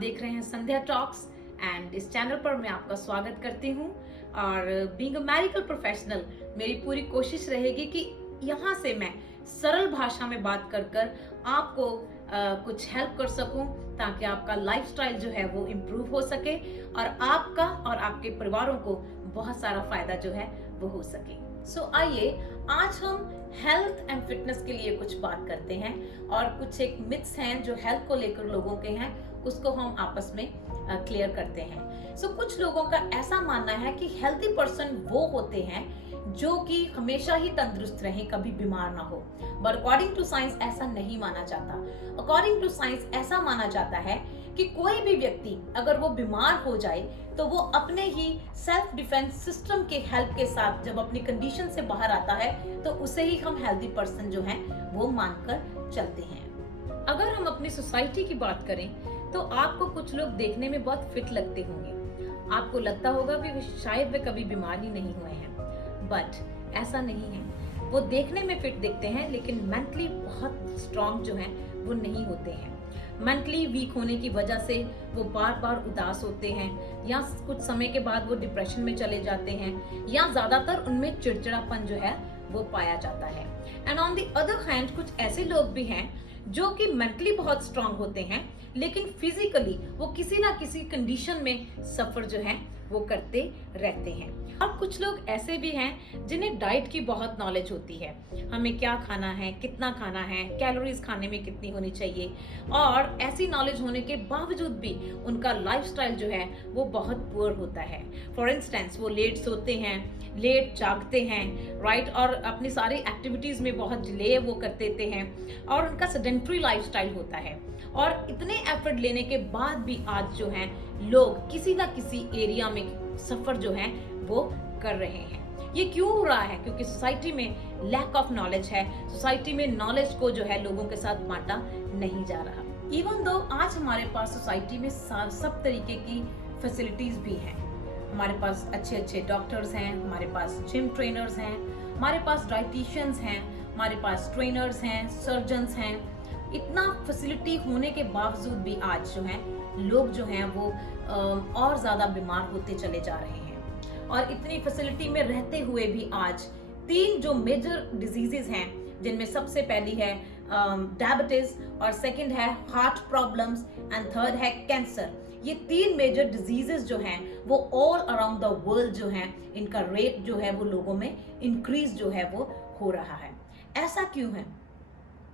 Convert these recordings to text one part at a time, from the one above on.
देख रहे हैं संध्या टॉक्स एंड इस चैनल पर मैं आपका स्वागत करती हूँ। और बीइंग अ मेडिकल प्रोफेशनल मेरी पूरी कोशिश रहेगी कि यहाँ से मैं सरल भाषा में बात कर आपको कुछ हेल्प कर सकूं, ताकि आपका लाइफस्टाइल जो है वो इम्प्रूव हो सके और आपका और आपके परिवारों को बहुत सारा फायदा जो है वो हो सके। सो आइए आज हम हेल्थ एंड फिटनेस के लिए कुछ बात करते हैं और कुछ एक मिथ्स हैं जो हेल्थ को लेकर लोगों के हैं, उसको हम आपस में क्लियर करते हैं। सो कुछ लोगों का ऐसा मानना है कि हेल्थी पर्सन वो होते हैं जो कि हमेशा ही तंदुरुस्त रहें, कभी बीमार ना हो। बट अकॉर्डिंग टू साइंस ऐसा नहीं माना जाता। अकॉर्डिंग टू साइंस ऐसा माना जाता है कि कोई भी व्यक्ति अगर वो बीमार हो जाए तो वो अपने ही सेल्फ डिफेंस सिस्टम के हेल्प के साथ जब अपनी कंडीशन से बाहर आता है तो उसे ही हम हेल्दी पर्सन जो है वो मानकर चलते हैं। अगर हम अपनी सोसाइटी की बात करें तो आपको कुछ लोग देखने में बहुत फिट लगते होंगे। आपको लगता होगा कि शायद वे कभी बीमार ही नहीं हुए हैं, बट ऐसा नहीं है। वो देखने में फिट दिखते हैं लेकिन मेंटली बहुत स्ट्रांग जो हैं वो नहीं होते हैं। मेंटली वीक होने की वजह से वो बार बार उदास होते हैं या कुछ समय के बाद वो डिप्रेशन में चले जाते हैं या ज्यादातर उनमें चिड़चिड़ापन जो है वो पाया जाता है। And on the other hand कुछ ऐसे लोग भी हैं जो कि मेंटली बहुत स्ट्रांग होते हैं लेकिन फिजिकली वो किसी ना किसी कंडीशन में सफर जो है वो करते रहते हैं। और कुछ लोग ऐसे भी हैं जिन्हें डाइट की बहुत नॉलेज होती है, हमें क्या खाना है, कितना खाना है, कैलोरीज खाने में कितनी होनी चाहिए, और ऐसी नॉलेज होने के बावजूद भी उनका लाइफस्टाइल जो है वो बहुत पुअर होता है। फॉर इंस्टेंस वो लेट सोते हैं, लेट जागते हैं, राइट, और अपनी सारी एक्टिविटीज में बहुत डिले वो कर देते हैं और उनका सेडेंटरी लाइफस्टाइल होता है। और इतने एफर्ट लेने के बाद भी आज जो है लोग किसी ना किसी एरिया में सफर जो है वो कर रहे हैं। ये क्यों हो रहा है? क्योंकि सोसाइटी में लैक ऑफ नॉलेज है। सोसाइटी में नॉलेज को जो है लोगों के साथ बांटा नहीं जा रहा। इवन दो आज हमारे पास सोसाइटी में सब तरीके की फैसिलिटीज भी हैं। हमारे पास अच्छे अच्छे डॉक्टर्स हैं, हमारे पास जिम ट्रेनर्स हैं, हमारे पास डाइटिशियंस हैं, हमारे पास ट्रेनर्स हैं, सर्जन्स हैं। इतना फैसिलिटी होने के बावजूद भी आज जो है लोग जो हैं वो और ज्यादा बीमार होते चले जा रहे हैं। और इतनी फैसिलिटी में रहते हुए भी आज 3 जो मेजर डिजीजेस हैं, जिनमें सबसे पहली है डायबिटीज और सेकंड है हार्ट प्रॉब्लम्स एंड थर्ड है कैंसर। ये 3 मेजर डिजीजेस जो हैं वो ऑल अराउंड द वर्ल्ड जो हैं इनका रेट जो है वो लोगों में इंक्रीज जो है वो हो रहा है। ऐसा क्यों है?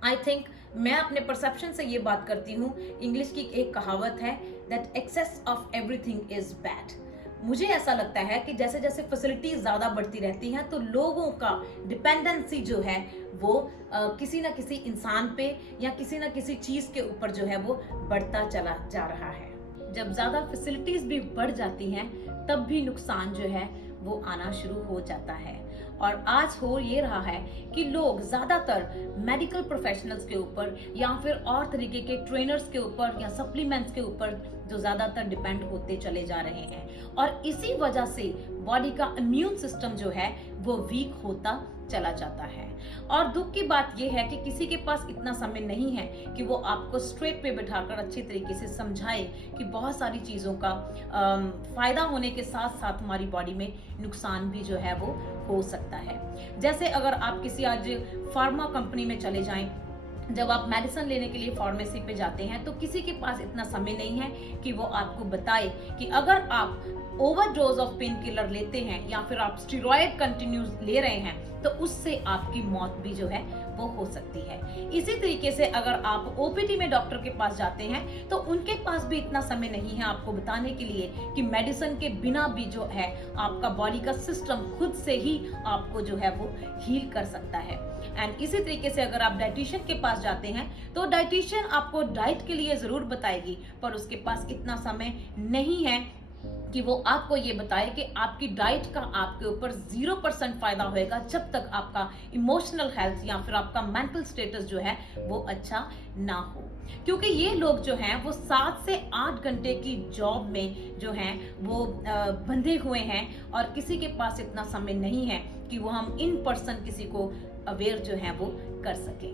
आई थिंक मैं अपने परसेप्शन से ये बात करती हूँ। इंग्लिश की एक कहावत है that excess of everything is bad. मुझे ऐसा लगता है कि जैसे जैसे फैसिलिटीज ज्यादा बढ़ती रहती हैं तो लोगों का डिपेंडेंसी जो है वो किसी ना किसी इंसान पे या किसी ना किसी चीज के ऊपर जो है वो बढ़ता चला जा रहा है। जब ज्यादा फैसिलिटीज भी बढ़ जाती हैं तब भी नुकसान जो है वो आना शुरू हो जाता है। और आज हो ये रहा है कि लोग ज्यादातर मेडिकल प्रोफेशनल्स के ऊपर या फिर और तरीके के ट्रेनर्स के ऊपर या सप्लीमेंट्स के ऊपर जो ज्यादातर डिपेंड होते चले जा रहे हैं और इसी वजह से बॉडी का इम्यून सिस्टम जो है वो वीक होता चला जाता है। और दुख की बात यह है कि किसी के पास इतना समय नहीं है कि वो आपको स्ट्रेट पे बिठाकर अच्छी तरीके से समझाए कि बहुत सारी चीजों का फायदा होने के साथ साथ हमारी बॉडी में नुकसान भी जो है वो हो सकता है। जैसे अगर आप किसी आज फार्मा कंपनी में चले जाएं, जब आप मेडिसिन लेने के लिए फार्मेसी पे जाते हैं तो किसी के पास इतना समय नहीं है कि वो आपको बताए कि अगर आप ओवरडोज ऑफ पेन किलर लेते हैं या फिर आप स्टेरॉयड कंटिन्यूस ले रहे हैं तो उससे आपकी मौत भी जो है वो हो सकती है। इसी तरीके से अगर आप ओपीडी में डॉक्टर के पास जाते हैं तो उनके पास भी इतना समय नहीं है आपको बताने के लिए कि मेडिसिन के बिना भी जो है आपका बॉडी का सिस्टम खुद से ही आपको जो है वो हील कर सकता है। एंड इसी तरीके से अगर आप डाइटिशियन के पास जाते हैं तो डाइटिशियन आपको डाइट के लिए जरूर बताएगी, पर उसके पास इतना समय नहीं है कि वो आपको ये बताए कि आपकी डाइट का आपके ऊपर 0% फायदा होएगा जब तक आपका इमोशनल हेल्थ या फिर आपका मेंटल स्टेटस जो है वो अच्छा ना हो। क्योंकि ये लोग जो हैं वो 7 से 8 घंटे की जॉब में जो हैं वो बंधे हुए हैं और किसी के पास इतना समय नहीं है कि वो हम इन पर्सन किसी को अवेयर जो है वो कर सके।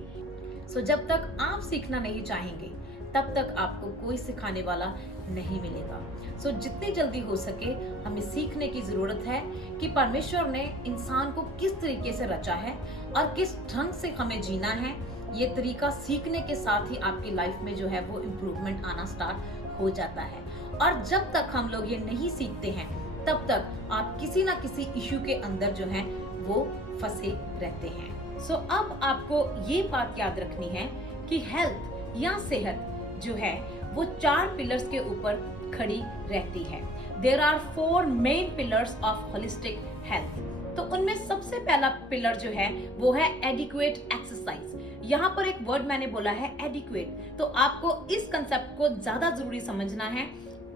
सो जब तक आप सीखना नहीं चाहेंगे तब तक आपको कोई सिखाने वाला नहीं मिलेगा। सो जितनी जल्दी हो सके हमें सीखने की जरूरत है कि परमेश्वर ने इंसान को किस तरीके से रचा है और किस ढंग से हमें जीना है। ये तरीका सीखने के साथ ही आपकी लाइफ में जो है वो इम्प्रूवमेंट आना स्टार्ट हो जाता है। और जब तक हम लोग ये नहीं सीखते हैं तब तक आप किसी ना किसी इश्यू के अंदर जो है वो फंसे रहते हैं। सो अब आपको ये बात याद रखनी है कि हेल्थ या सेहत जो है वो 4 पिलर्स के ऊपर खड़ी रहती है। There are 4 main pillars of holistic health. तो उनमें सबसे पहला पिलर जो है वो है एडिक्वेट एक्सरसाइज। यहाँ पर एक वर्ड मैंने बोला है एडिक्वेट, तो आपको इस कंसेप्ट को ज्यादा जरूरी समझना है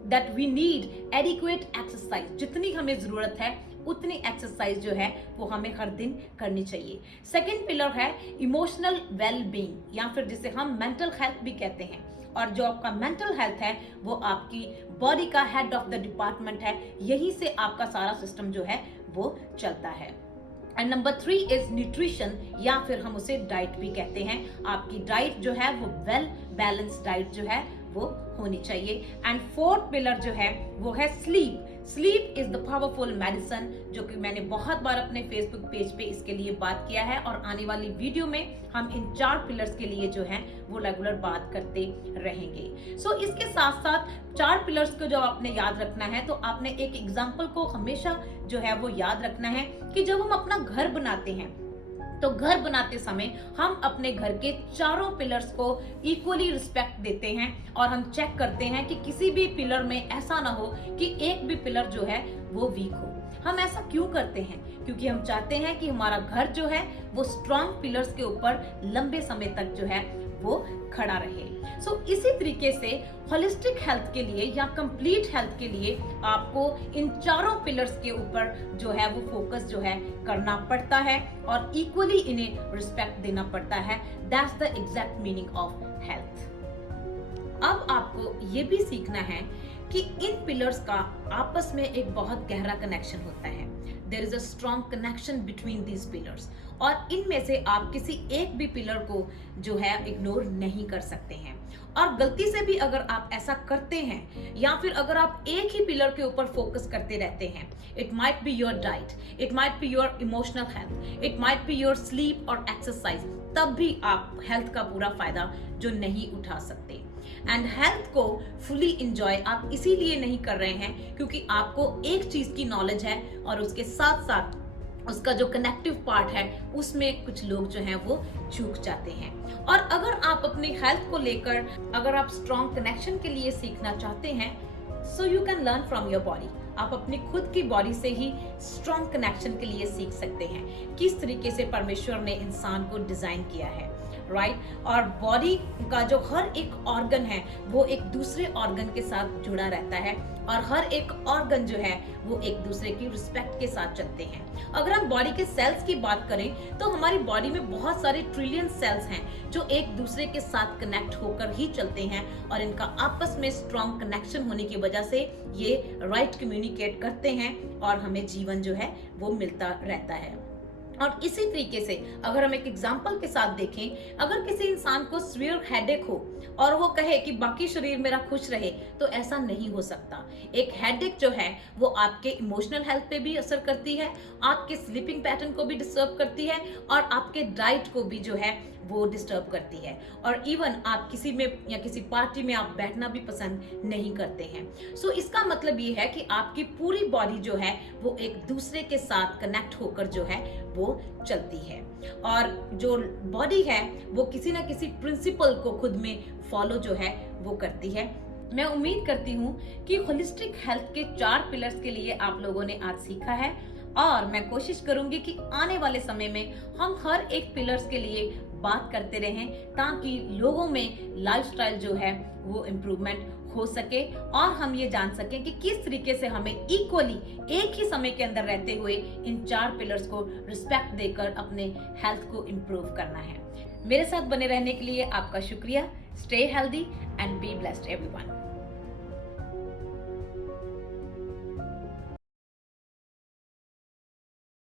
that we need adequate exercise. जितनी हमें जरूरत है उतनी एक्सरसाइज जो है वो हमें हर दिन करनी चाहिए। सेकेंड पिलर है इमोशनल वेल बीइंग या फिर जिसे हम मेंटल हेल्थ भी कहते हैं। और जो आपका मेंटल हेल्थ है वो आपकी बॉडी का हेड ऑफ द डिपार्टमेंट है, यहीं से आपका सारा सिस्टम जो है वो चलता है। एंड नंबर 3 इज न्यूट्रिशन या फिर हम उसे डाइट भी कहते हैं। आपकी डाइट जो है वो वेल बैलेंस्ड डाइट जो है वो होनी चाहिए। एंड 4th पिलर जो है वो है sleep. Sleep is the powerful medicine, जो कि मैंने बहुत बार अपने फेसबुक पेज पे इसके लिए बात किया है और आने वाली वीडियो में हम इन 4 पिलर्स के लिए जो है वो रेगुलर बात करते रहेंगे। सो इसके साथ साथ 4 पिलर्स को जो आपने याद रखना है तो आपने एक एग्जाम्पल को हमेशा जो है वो याद रखना है कि जब हम अपना घर बनाते हैं तो घर बनाते समय हम अपने घर के चारों पिलर्स को इक्वली रिस्पेक्ट देते हैं और हम चेक करते हैं कि किसी भी पिलर में ऐसा ना हो कि एक भी पिलर जो है वो वीक हो। हम ऐसा क्यों करते हैं? क्योंकि हम चाहते हैं कि हमारा घर जो है वो स्ट्रॉन्ग पिलर्स के ऊपर लंबे समय तक जो है वो खड़ा रहे। सो इसी तरीके से होलिस्टिक हेल्थ के लिए या कंप्लीट हेल्थ के लिए आपको इन चारों पिलर्स के ऊपर जो है वो फोकस जो है करना पड़ता है और इक्वली इन्हें रिस्पेक्ट देना पड़ता है। That's the exact meaning of health. अब आपको ये भी सीखना है कि इन पिलर्स का आपस में एक बहुत गहरा कनेक्शन होता है। There is a strong connection between these pillars और इनमें से आप किसी एक भी पिलर को जो है इग्नोर नहीं कर सकते हैं। और गलती से भी अगर आप ऐसा करते हैं या फिर अगर आप एक ही पिलर के ऊपर फोकस करते रहते हैं, it might be your diet, it might be your emotional health, it might be your sleep और एक्सरसाइज, तब भी आप हेल्थ का पूरा फायदा जो नहीं उठा सकते। एंड हेल्थ को फुली इंजॉय आप इसीलिए नहीं कर रहे हैं क्योंकि आपको एक चीज की नॉलेज है और उसके साथ साथ उसका जो कनेक्टिव पार्ट है उसमें कुछ लोग जो हैं वो चूक जाते हैं। और अगर आप अपनी हेल्थ को लेकर अगर आप स्ट्रॉन्ग कनेक्शन के लिए सीखना चाहते हैं so you can learn from your body. आप अपनी खुद की बॉडी से ही स्ट्रॉन्ग कनेक्शन के लिए सीख सकते हैं किस तरीके से परमेश्वर ने इंसान को डिजाइन किया है, राइट? और बॉडी का जो हर एक ऑर्गन है वो एक दूसरे ऑर्गन के साथ जुड़ा रहता है और हर एक ऑर्गन जो है वो एक दूसरे की रिस्पेक्ट के साथ चलते हैं। अगर हम बॉडी के सेल्स की बात करें तो हमारी बॉडी में बहुत सारे ट्रिलियन सेल्स हैं जो एक दूसरे के साथ कनेक्ट होकर ही चलते हैं और इनका आपस में स्ट्रॉन्ग कनेक्शन होने की वजह से ये राइट कम्युनिकेट करते हैं और हमें जीवन जो है वो मिलता रहता है। और इसी तरीके से अगर हम एक एग्जांपल के साथ देखें, अगर किसी इंसान को सीवियर हेडेक हो और वो कहे कि बाकी शरीर मेरा खुश रहे, तो ऐसा नहीं हो सकता। एक हेडेक जो है वो आपके इमोशनल हेल्थ पे भी असर करती है, आपके स्लीपिंग पैटर्न को भी डिस्टर्ब करती है और आपके डाइट को भी जो है वो डिस्टर्ब करती है और इवन आप किसी में या किसी पार्टी में आप बैठना भी पसंद नहीं करते हैं। सो इसका मतलब ये है कि आपकी पूरी बॉडी जो है वो एक दूसरे के साथ कनेक्ट होकर जो है वो चलती है और जो बॉडी है वो किसी ना किसी प्रिंसिपल को खुद में फॉलो जो है वो करती है। मैं उम्मीद करती हूँ कि होलिस्टिक हेल्थ के 4 पिलर्स के लिए आप लोगों ने आज सीखा है और मैं कोशिश करूंगी कि आने वाले समय में हम हर एक पिलर्स के लिए बात करते रहें ताकि लोगों में लाइफस्टाइल जो है वो इम्प्रूवमेंट हो सके और हम ये जान सकें कि किस तरीके से हमें इक्वली एक ही समय के अंदर रहते हुए इन 4 पिलर्स को रिस्पेक्ट देकर अपने हेल्थ को इम्प्रूव करना है। मेरे साथ बने रहने के लिए आपका शुक्रिया। Stay healthy and be blessed everyone.